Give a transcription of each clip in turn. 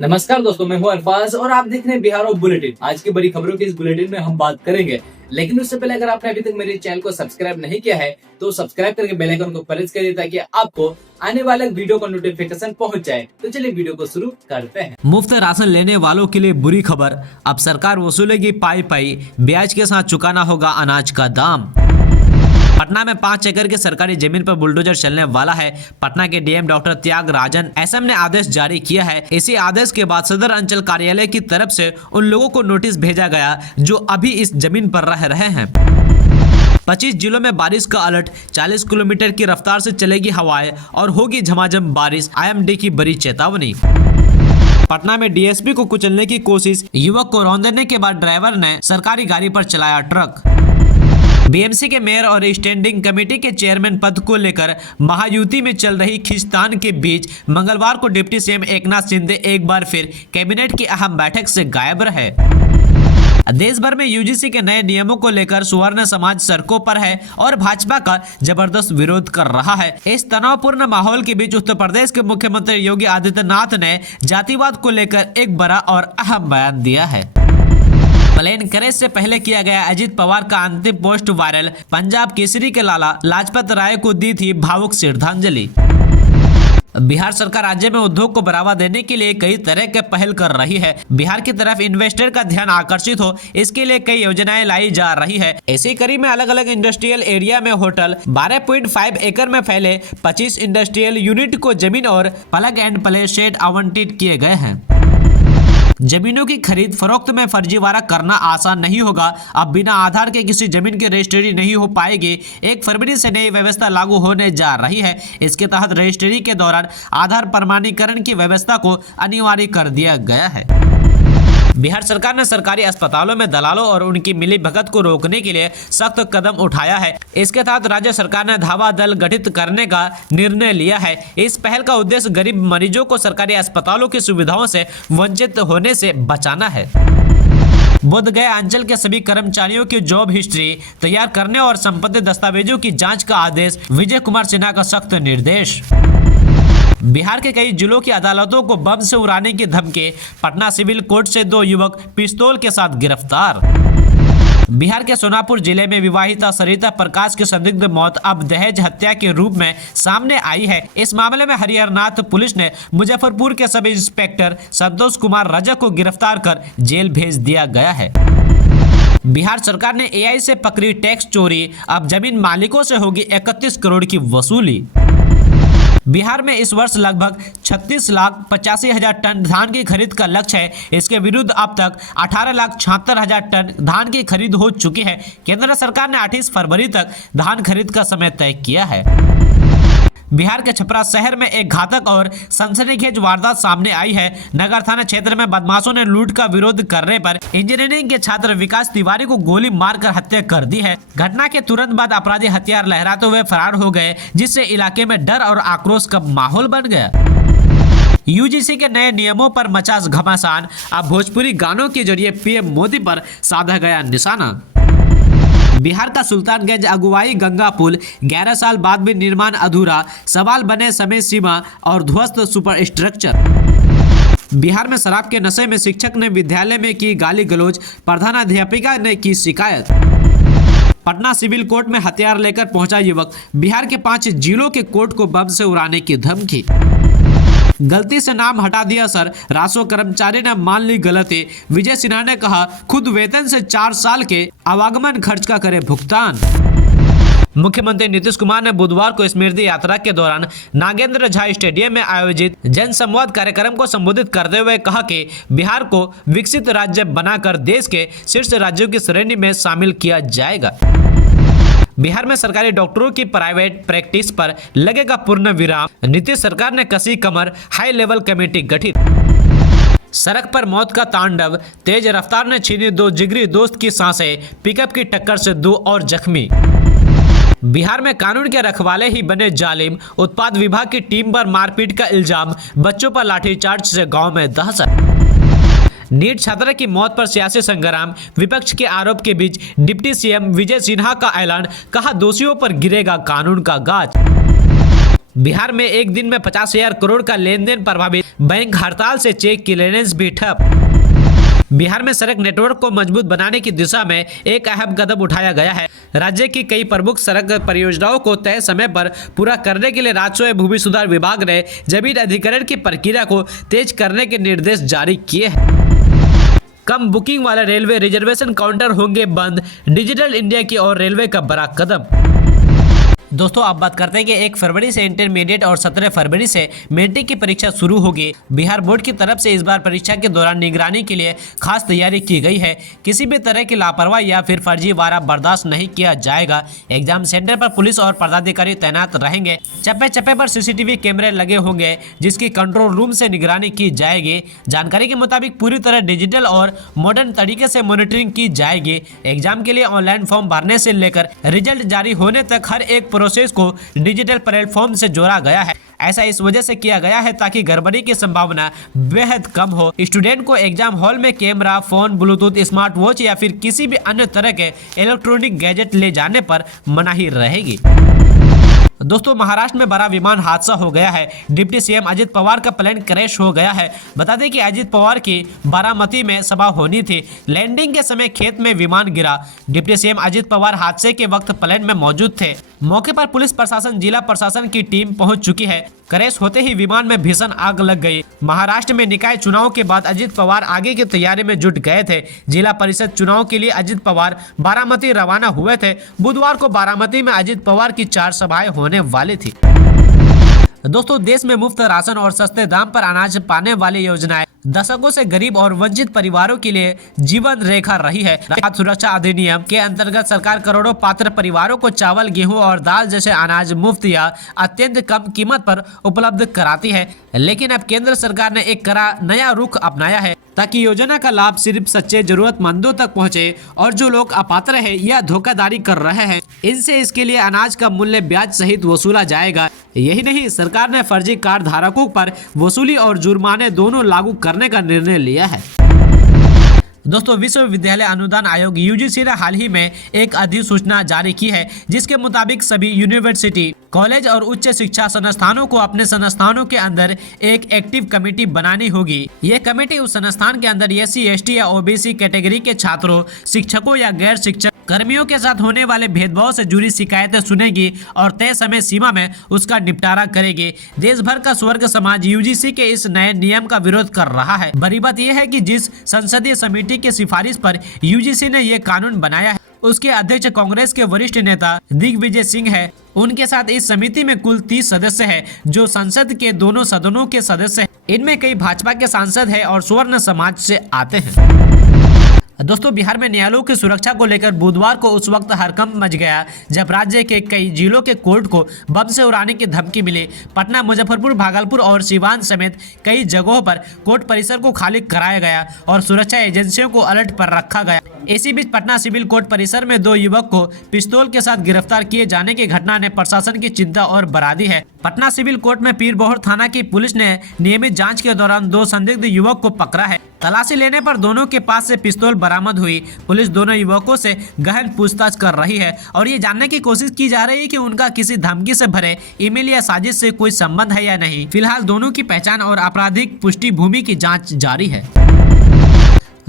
नमस्कार दोस्तों, मैं हूं अल्फाज और आप देख रहे हैं बिहार बुलेटिन। आज की बड़ी खबरों की इस बुलेटिन में हम बात करेंगे, लेकिन उससे पहले अगर आपने अभी तक मेरे चैनल को सब्सक्राइब नहीं किया है तो सब्सक्राइब करके बेल आइकन को प्रेस करिए ताकि आपको आने वाले वीडियो का नोटिफिकेशन पहुंच जाए। तो चलिए वीडियो को शुरू करते हैं। मुफ्त राशन लेने वालों के लिए बुरी खबर, अब सरकार वसूलेगी पाई ब्याज के साथ चुकाना होगा अनाज का दाम। पटना में 5 एकड़ की सरकारी जमीन पर बुलडोजर चलने वाला है। पटना के डीएम डॉक्टर त्यागराजन एसएम ने आदेश जारी किया है। इसी आदेश के बाद सदर अंचल कार्यालय की तरफ से उन लोगों को नोटिस भेजा गया जो अभी इस जमीन पर रह रहे हैं। 25 जिलों में बारिश का अलर्ट, 40 किलोमीटर की रफ्तार से चलेगी हवाएं और होगी झमाझम बारिश, आईएमडी की बड़ी चेतावनी। पटना में डीएसपी को कुचलने की कोशिश, युवक को रौंदने के बाद ड्राइवर ने सरकारी गाड़ी पर चलाया ट्रक। बीएमसी के मेयर और स्टैंडिंग कमेटी के चेयरमैन पद को लेकर महायुति में चल रही खींचतान के बीच मंगलवार को डिप्टी सीएम एकनाथ शिंदे एक बार फिर कैबिनेट की अहम बैठक से गायब रहे। देश भर में यूजीसी के नए नियमों को लेकर सुवर्ण समाज सड़कों पर है और भाजपा का जबरदस्त विरोध कर रहा है। इस तनावपूर्ण माहौल के बीच उत्तर प्रदेश के मुख्यमंत्री योगी आदित्यनाथ ने जातिवाद को लेकर एक बड़ा और अहम बयान दिया है। प्लेन क्रैश से पहले किया गया अजित पवार का अंतिम पोस्ट वायरल, पंजाब केसरी के लाला लाजपत राय को दी थी भावुक श्रद्धांजलि। बिहार सरकार राज्य में उद्योग को बढ़ावा देने के लिए कई तरह के पहल कर रही है। बिहार की तरफ इन्वेस्टर का ध्यान आकर्षित हो, इसके लिए कई योजनाएं लाई जा रही है। इसी कड़ी में अलग अलग इंडस्ट्रियल एरिया में होटल, 12.5 एकड़ में फैले 25 इंडस्ट्रियल यूनिट को जमीन और प्लग एंड प्ले शेड आवंटित किए गए हैं। जमीनों की खरीद फरोख्त में फर्जीवाड़ा करना आसान नहीं होगा। अब बिना आधार के किसी जमीन की रजिस्ट्री नहीं हो पाएगी। 1 फरवरी से नई व्यवस्था लागू होने जा रही है। इसके तहत रजिस्ट्री के दौरान आधार प्रमाणीकरण की व्यवस्था को अनिवार्य कर दिया गया है। बिहार सरकार ने सरकारी अस्पतालों में दलालों और उनकी मिलीभगत को रोकने के लिए सख्त कदम उठाया है। इसके तहत राज्य सरकार ने धावा दल गठित करने का निर्णय लिया है। इस पहल का उद्देश्य गरीब मरीजों को सरकारी अस्पतालों की सुविधाओं से वंचित होने से बचाना है। बोधगया अंचल के सभी कर्मचारियों की जॉब हिस्ट्री तैयार करने और संपत्ति दस्तावेजों की जाँच का आदेश, विजय कुमार सिन्हा का सख्त निर्देश। बिहार के कई जिलों की अदालतों को बम से उड़ाने की धमकी, पटना सिविल कोर्ट से 2 युवक पिस्तौल के साथ गिरफ्तार। बिहार के सोनापुर जिले में विवाहिता सरिता प्रकाश की संदिग्ध मौत अब दहेज हत्या के रूप में सामने आई है। इस मामले में हरिहरनाथ पुलिस ने मुजफ्फरपुर के सब इंस्पेक्टर संतोष कुमार रजक को गिरफ्तार कर जेल भेज दिया गया है। बिहार सरकार ने एआई से पकड़ी टैक्स चोरी, अब जमीन मालिकों से होगी 31 करोड़ की वसूली। बिहार में इस वर्ष लगभग 36,85,000 टन धान की खरीद का लक्ष्य है। इसके विरुद्ध अब तक 18,76,000 टन धान की खरीद हो चुकी है। केंद्र सरकार ने 28 फरवरी तक धान खरीद का समय तय किया है। बिहार के छपरा शहर में एक घातक और सनसनीखेज वारदात सामने आई है। नगर थाना क्षेत्र में बदमाशों ने लूट का विरोध करने पर इंजीनियरिंग के छात्र विकास तिवारी को गोली मारकर हत्या कर दी है। घटना के तुरंत बाद अपराधी हथियार लहराते हुए फरार हो गए, जिससे इलाके में डर और आक्रोश का माहौल बन गया। यूजीसी के नए नियमों पर मचा घमासान, अब भोजपुरी गानों के जरिए पीएम मोदी पर साधा गया निशाना। बिहार का सुल्तानगंज अगुवाई गंगा पुल 11 साल बाद भी निर्माण अधूरा, सवाल बने समय सीमा और ध्वस्त सुपर स्ट्रक्चर। बिहार में शराब के नशे में शिक्षक ने विद्यालय में की गाली गलौज, प्रधानाध्यापिका ने की शिकायत। पटना सिविल कोर्ट में हथियार लेकर पहुंचा युवक, बिहार के 5 जिलों के कोर्ट को बम से उड़ाने की धमकी। गलती से नाम हटा दिया सर, रासो कर्मचारी ने मान ली गलती, विजय सिन्हा ने कहा खुद वेतन से 4 साल के आवागमन खर्च का करे भुगतान। मुख्यमंत्री नीतीश कुमार ने बुधवार को स्मृति यात्रा के दौरान नागेंद्र झा स्टेडियम में आयोजित जनसंवाद कार्यक्रम को संबोधित करते हुए कहा कि बिहार को विकसित राज्य बनाकर देश के शीर्ष राज्यों की श्रेणी में शामिल किया जाएगा। बिहार में सरकारी डॉक्टरों की प्राइवेट प्रैक्टिस पर लगेगा पूर्ण विराम, नीतीश सरकार ने कसी कमर, हाई लेवल कमेटी गठित। सड़क पर मौत का तांडव, तेज रफ्तार ने छीनी 2 जिगरी दोस्त की सांसें, पिकअप की टक्कर से 2 और जख्मी। बिहार में कानून के रखवाले ही बने जालिम, उत्पाद विभाग की टीम पर मारपीट का इल्जाम, बच्चों पर लाठीचार्ज से गांव में दहशत। नीट छात्रा की मौत पर सियासी संग्राम, विपक्ष के आरोप के बीच डिप्टी सीएम विजय सिन्हा का ऐलान, कहा दोषियों पर गिरेगा कानून का गाज। बिहार में एक दिन में 50,000 करोड़ का लेन देन प्रभावित, बैंक हड़ताल से चेक क्लियरेंस भी ठप। बिहार में सड़क नेटवर्क को मजबूत बनाने की दिशा में एक अहम कदम उठाया गया है। राज्य की कई प्रमुख सड़क परियोजनाओं को तय समय पर पूरा करने के लिए राजस्व एवं भूमि सुधार विभाग ने जमीन अधिग्रहण की प्रक्रिया को तेज करने के निर्देश जारी किए हैं। कम बुकिंग वाले रेलवे रिजर्वेशन काउंटर होंगे बंद, डिजिटल इंडिया की ओर रेलवे का बड़ा कदम। दोस्तों अब बात करते हैं कि 1 फरवरी से इंटरमीडिएट और 17 फरवरी से मैट्रिक की परीक्षा शुरू होगी। बिहार बोर्ड की तरफ से इस बार परीक्षा के दौरान निगरानी के लिए खास तैयारी की गई है। किसी भी तरह की लापरवाही या फिर फर्जीवाड़ा बर्दाश्त नहीं किया जाएगा। एग्जाम सेंटर पर पुलिस और पदाधिकारी तैनात रहेंगे। चप्पे चप्पे पर सीसीटीवी कैमरे लगे होंगे जिसकी कंट्रोल रूम से निगरानी की जाएगी। जानकारी के मुताबिक पूरी तरह डिजिटल और मॉडर्न तरीके से मॉनिटरिंग की जाएगी। एग्जाम के लिए ऑनलाइन फॉर्म भरने से लेकर रिजल्ट जारी होने तक हर एक प्रोसेस को डिजिटल प्लेटफॉर्म से जोड़ा गया है। ऐसा इस वजह से किया गया है ताकि गड़बड़ी की संभावना बेहद कम हो। स्टूडेंट को एग्जाम हॉल में camera, phone, Bluetooth, smart watch या फिर किसी भी अन्य तरह के इलेक्ट्रॉनिक गैजेट ले जाने पर मनाही रहेगी। दोस्तों महाराष्ट्र में बड़ा विमान हादसा हो गया है। डिप्टी सीएम अजित पवार का प्लेन क्रैश हो गया है। बता दें कि अजित पवार की बारामती में सभा होनी थी। लैंडिंग के समय खेत में विमान गिरा। डिप्टी सीएम अजित पवार हादसे के वक्त प्लेन में मौजूद थे। मौके पर पुलिस प्रशासन, जिला प्रशासन की टीम पहुंच चुकी है। क्रैश होते ही विमान में भीषण आग लग गई। महाराष्ट्र में निकाय चुनाव के बाद अजित पवार आगे की तैयारी में जुट गए थे। जिला परिषद चुनाव के लिए अजित पवार बारामती रवाना हुए थे। बुधवार को बारामती में अजित पवार की 4 सभाएं होने वाली थी। दोस्तों देश में मुफ्त राशन और सस्ते दाम पर अनाज पाने वाली योजनाएं दशकों से गरीब और वंचित परिवारों के लिए जीवन रेखा रही है। खाद्य सुरक्षा अधिनियम के अंतर्गत सरकार करोड़ों पात्र परिवारों को चावल, गेहूं और दाल जैसे अनाज मुफ्त या अत्यंत कम कीमत पर उपलब्ध कराती है। लेकिन अब केंद्र सरकार ने एक कड़ा नया रुख अपनाया है ताकि योजना का लाभ सिर्फ सच्चे जरूरतमंदों तक पहुंचे और जो लोग अपात्र है या धोखाधड़ी कर रहे हैं इनसे इसके लिए अनाज का मूल्य ब्याज सहित वसूला जाएगा। यही नहीं, सरकार ने फर्जी कार्ड धारकों पर वसूली और जुर्माने दोनों लागू करने का निर्णय लिया है। दोस्तों विश्वविद्यालय अनुदान आयोग यूजीसी ने हाल ही में एक अधिसूचना जारी की है जिसके मुताबिक सभी यूनिवर्सिटी, कॉलेज और उच्च शिक्षा संस्थानों को अपने संस्थानों के अंदर एक एक्टिव कमेटी बनानी होगी। यह कमेटी उस संस्थान के अंदर एससी, एसटी या ओबीसी कैटेगरी के छात्रों, शिक्षकों या गैर शिक्षक कर्मियों के साथ होने वाले भेदभाव से जुड़ी शिकायतें सुनेगी और तय समय सीमा में उसका निपटारा करेगी। देश भर का स्वर्ग समाज यूजीसी के इस नए नियम का विरोध कर रहा है। बड़ी बात यह है कि जिस संसदीय समिति की सिफारिश पर यूजीसी ने यह कानून बनाया है उसके अध्यक्ष कांग्रेस के वरिष्ठ नेता दिग्विजय सिंह है। उनके साथ इस समिति में कुल 30 सदस्य हैं जो संसद के दोनों सदनों के सदस्य हैं। इनमें कई भाजपा के सांसद हैं और स्वर्ण समाज से आते हैं। दोस्तों बिहार में न्यायालयों की सुरक्षा को लेकर बुधवार को उस वक्त हड़कंप मच गया जब राज्य के कई जिलों के कोर्ट को बम से उड़ाने की धमकी मिली। पटना, मुजफ्फरपुर, भागलपुर और सीवान समेत कई जगहों पर कोर्ट परिसर को खाली कराया गया और सुरक्षा एजेंसियों को अलर्ट पर रखा गया। इसी बीच पटना सिविल कोर्ट परिसर में 2 युवक को पिस्तौल के साथ गिरफ्तार किए जाने की घटना ने प्रशासन की चिंता और बढ़ा दी है। पटना सिविल कोर्ट में पीरबहोर थाना की पुलिस ने नियमित जांच के दौरान 2 संदिग्ध युवक को पकड़ा है। तलाशी लेने पर दोनों के पास से पिस्तौल बरामद हुई। पुलिस दोनों युवकों से गहन पूछताछ कर रही है और ये जानने की कोशिश की जा रही है कि उनका किसी धमकी से भरे ईमेल या साजिश से कोई संबंध है या नहीं। फिलहाल दोनों की पहचान और आपराधिक पुष्टि भूमि की जाँच जारी है।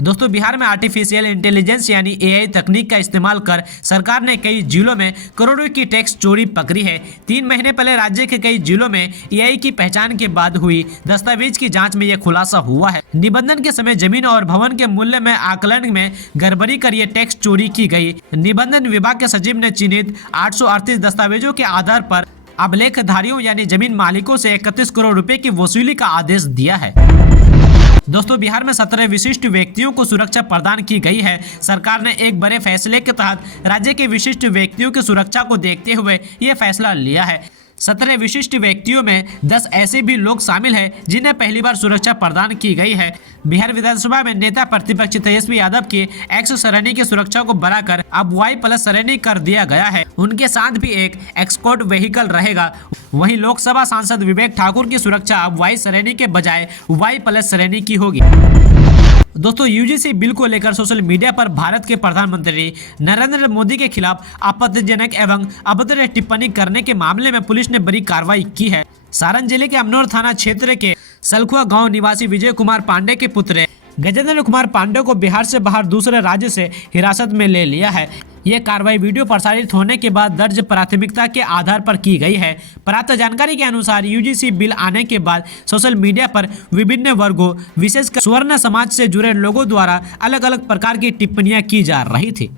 दोस्तों बिहार में आर्टिफिशियल इंटेलिजेंस यानी एआई तकनीक का इस्तेमाल कर सरकार ने कई जिलों में करोड़ों की टैक्स चोरी पकड़ी है। 3 महीने पहले राज्य के कई जिलों में एआई की पहचान के बाद हुई दस्तावेज की जांच में यह खुलासा हुआ है। निबंधन के समय जमीन और भवन के मूल्य में आकलन में गड़बड़ी कर ये टैक्स चोरी की गई। निबंधन विभाग के सचिव ने चिन्हित 838 दस्तावेजों के आधार पर अभिलेखधारियों यानी जमीन मालिकों से 31 करोड़ रुपए की वसूली का आदेश दिया है। दोस्तों बिहार में 17 विशिष्ट व्यक्तियों को सुरक्षा प्रदान की गई है। सरकार ने एक बड़े फैसले के तहत राज्य के विशिष्ट व्यक्तियों की सुरक्षा को देखते हुए यह फैसला लिया है। 17 विशिष्ट व्यक्तियों में 10 ऐसे भी लोग शामिल हैं जिन्हें पहली बार सुरक्षा प्रदान की गई है। बिहार विधानसभा में नेता प्रतिपक्ष तेजस्वी यादव की एक्स श्रेणी की सुरक्षा को बढ़ाकर अब Y+ श्रेणी कर दिया गया है। उनके साथ भी एक एस्कॉर्ट व्हीकल रहेगा। वहीं लोकसभा सांसद विवेक ठाकुर की सुरक्षा अब Y श्रेणी के बजाय Y+ श्रेणी की होगी। दोस्तों यूजीसी बिल को लेकर सोशल मीडिया पर भारत के प्रधानमंत्री नरेंद्र मोदी के खिलाफ आपत्तिजनक एवं अभद्र टिप्पणी करने के मामले में पुलिस ने बड़ी कार्रवाई की है। सारण जिले के अमनौर थाना क्षेत्र के सलखुआ गांव निवासी विजय कुमार पांडे के पुत्र गजेंद्र कुमार पांडे को बिहार से बाहर दूसरे राज्य से हिरासत में ले लिया है। यह कार्रवाई वीडियो प्रसारित होने के बाद दर्ज प्राथमिकता के आधार पर की गई है। प्राप्त जानकारी के अनुसार यूजीसी बिल आने के बाद सोशल मीडिया पर विभिन्न वर्गों विशेषकर स्वर्ण समाज से जुड़े लोगों द्वारा अलग अलग प्रकार की टिप्पणियां की जा रही थी।